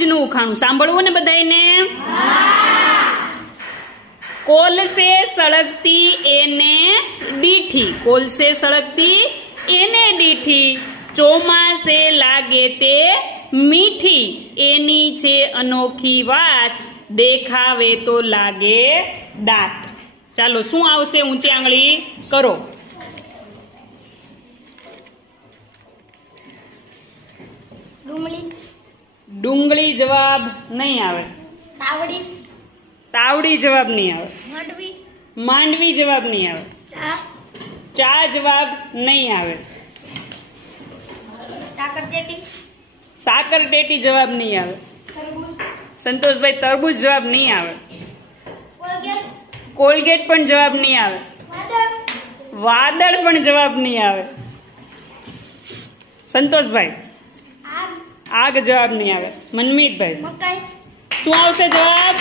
આજનું ઉખાણું સાંભળવું ને બધાયને? કોલસે સળગતી એને દીઠી, કોલસે સળગતી એને દીઠી, ચોમાસે લાગે તે મીઠી, એની છે અનોખી વાત, દેખાવે તો લાગે દાંત. ચાલો શું આવશે? ઊંચી આંગળી કરો. ડુંગળી જવાબ નહીં આવે. તાવડી જવાબ નહીં આવે. માંડવી જવાબ નહીં આવે. ચા જવાબ નહીં આવે. સાકર ટેટી જવાબ નહીં આવે. સંતોષભાઈ તરબૂચ જવાબ નહીં આવે. કોલગેટ પણ જવાબ નહીં આવે. વાદળ પણ જવાબ નહીં આવે. સંતોષભાઈ આગ જવાબ નહીં આવે. મનમીતભાઈ શું આવશે જવાબ?